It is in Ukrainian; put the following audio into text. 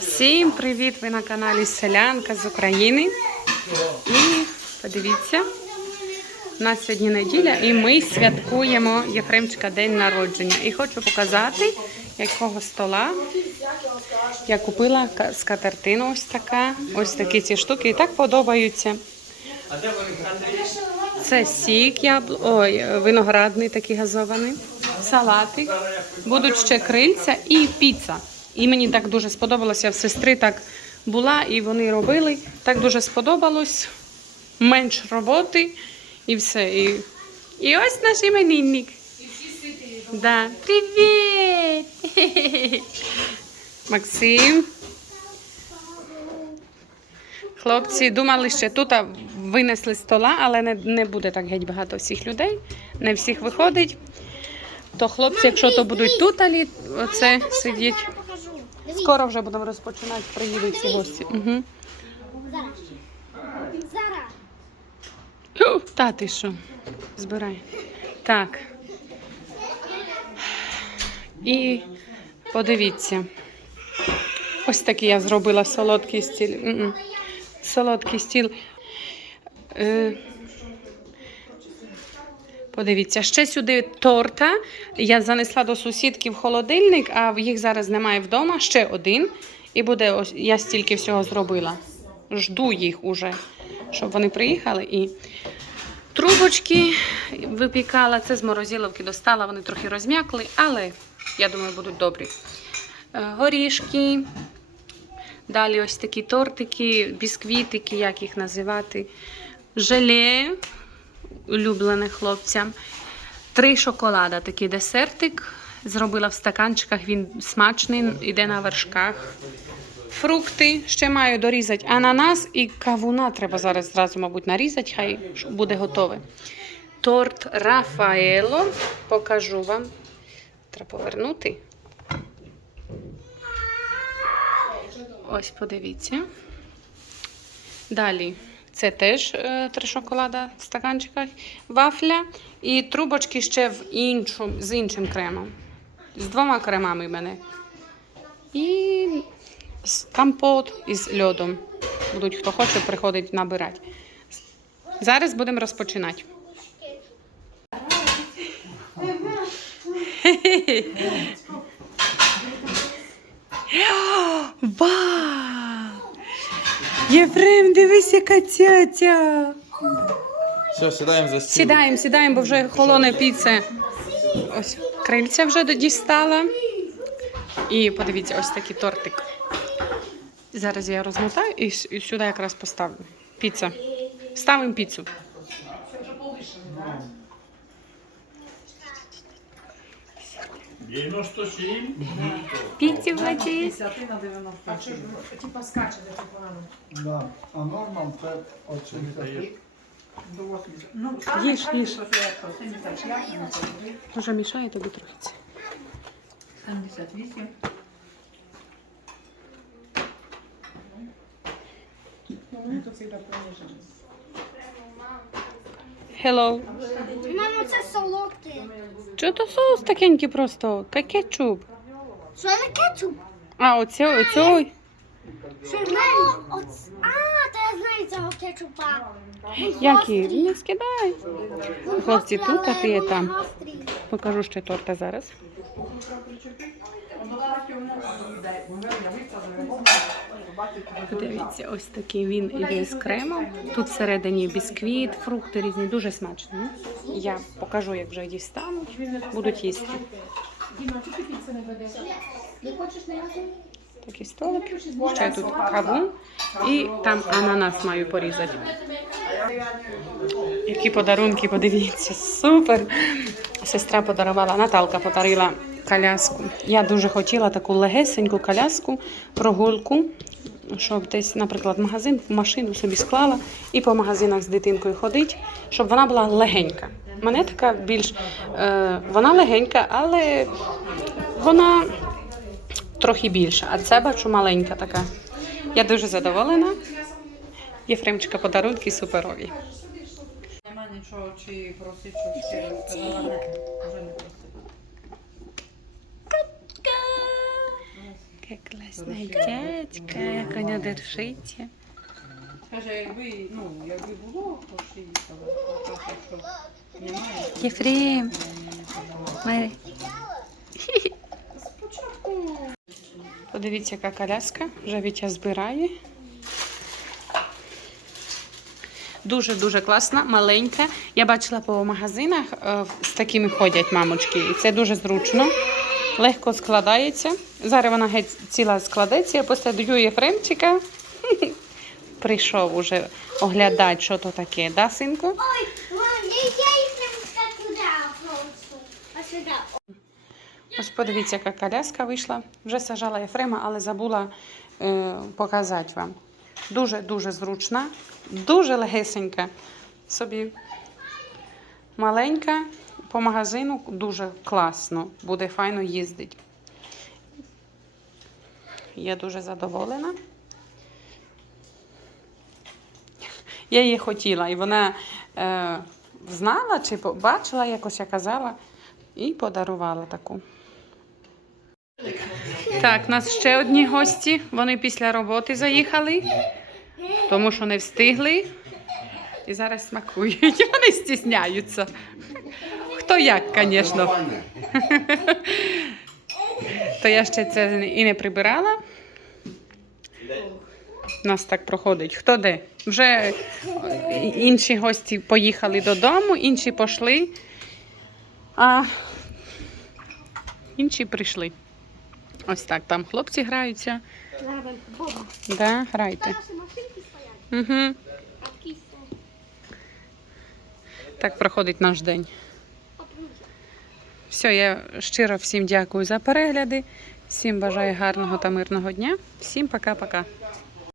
Всім привіт! Ви на каналі Селянка з України. І подивіться, у нас сьогодні неділя і ми святкуємо Єфремчика день народження. І хочу показати, якого стола я купила ка- скатертину ось така, ось такі ці штуки. І так подобаються. Це сік, ябл... Ой, виноградний такий газований, салатик, будуть ще крильця і піца. І мені так дуже сподобалося. В сестри так була, і вони робили. Так дуже сподобалось. Менш роботи і все. І, і ось наш іменинник. Да. Привіт! Максим. Хлопці думали, що тут винесли стола, але не, не буде так геть багато всіх людей. Не всіх виходить. То хлопці, якщо то будуть тут, оце сидіть. Скоро вже будемо розпочинати, приїдуть ці гості. Угу. Та ти що? Збирай. Так. І подивіться. Ось такий я зробила солодкий стіл. М-м. Солодкий стіл. Е, Подивіться, ще сюди торта. Я занесла до сусідки в холодильник, а їх зараз немає вдома. Ще один. І буде ось я стільки всього зробила. Жду їх уже, щоб вони приїхали. І трубочки випікала. Це з морозиловки достала, вони трохи розм'якли, але я думаю, будуть добрі. Е, Горішки. Далі ось такі тортики, бісквітики, як їх називати. Желе, улюблене хлопцям. Три шоколада, такий десертик. Зробила в стаканчиках, він смачний, іде на вершках. Фрукти ще маю дорізати. Ананас і кавуна треба зараз зразу, мабуть, нарізати, хай буде готове. Торт Рафаело. Покажу вам. Треба повернути. Ось подивіться. Далі. Це теж е, три шоколада в стаканчиках, вафля і трубочки ще в іншу, з іншим кремом. З двома кремами в мене. І компот із льодом. Будуть, хто хоче, приходить набирати. Зараз будемо розпочинати. Єфрем, дивись, яка! Все, сідаємо за стіл. Сідаємо, сідаємо, бо вже холоне піце. Ось крильця вже дістала. І подивіться, ось такий тортик. Зараз я розмотаю і, і сюди якраз поставлю. Піца. Ставимо піцу. Піці владі. Типа скаче до цього. Да. А нормал це от 70 До 80. Ну, Їж, скаче, їж. що це як то, 75, 73, Може, мішає тобі трохи це. 78. Ну, то всегда понижено. Hello. Мамо, це солодке. Чого то соус такенький просто? Кетчуп. Що не кетчуп? А, оце, оце. А, то я знаю цього кетчупа. Який? Не скидай. Він Хлопці, гострий, тут, а але ти є він там. гострий. Покажу ще торта зараз. Подивіться, ось такий він іде з кремом. Тут всередині бісквіт, фрукти різні, дуже смачно. Я покажу, як вже дістануть. Будуть їсти. Такі столики. Ще тут кавун і там ананас маю порізати. Які подарунки, подивіться, супер. Сестра подарувала, Наталка подарила коляску. Я дуже хотіла таку легесеньку коляску, прогулку, щоб десь, наприклад, магазин, в машину собі склала і по магазинах з дитинкою ходить, щоб вона була легенька. Мене така більш е, вона легенька, але вона трохи більша. А це бачу маленька така. Я дуже задоволена. Єфремчика подарунки суперові. Нема нічого, чи просить, що ще сказала, вже не просить. Яке класне дядька, як вона держить. Каже, якби, ну, якби було, то ж їхали. А каже, що немає. то Єфрем. Спочатку Подивіться, яка коляска. Вже Вітя збирає. Дуже-дуже класна, маленька. Я бачила по магазинах, е, з такими ходять мамочки. І це дуже зручно. Легко складається. Зараз вона геть ціла складеться. Я після Єфремчика прийшов уже оглядати, що то таке, да, синку? Ой, мам, я, я їх не туди просто. А сюди. Ось подивіться, яка коляска вийшла. Вже сажала Єфрема, але забула е, показати вам. Дуже-дуже зручна, дуже легесенька. Собі маленька, по магазину дуже класно, буде файно їздити. Я дуже задоволена. Я її хотіла, і вона е, знала чи побачила, якось я казала, і подарувала таку. Так, у нас ще одні гості. Вони після роботи заїхали, тому що не встигли. І зараз смакують. Вони стісняються. Хто як, звісно. То я ще це і не прибирала. Нас так проходить. Хто де? Вже інші гості поїхали додому, інші пішли, а інші прийшли. Ось так, там хлопці граються. Да, грайте. Угу. Так проходить наш день. Все, я щиро всім дякую за перегляди. Всім бажаю гарного та мирного дня. Всім пока-пока.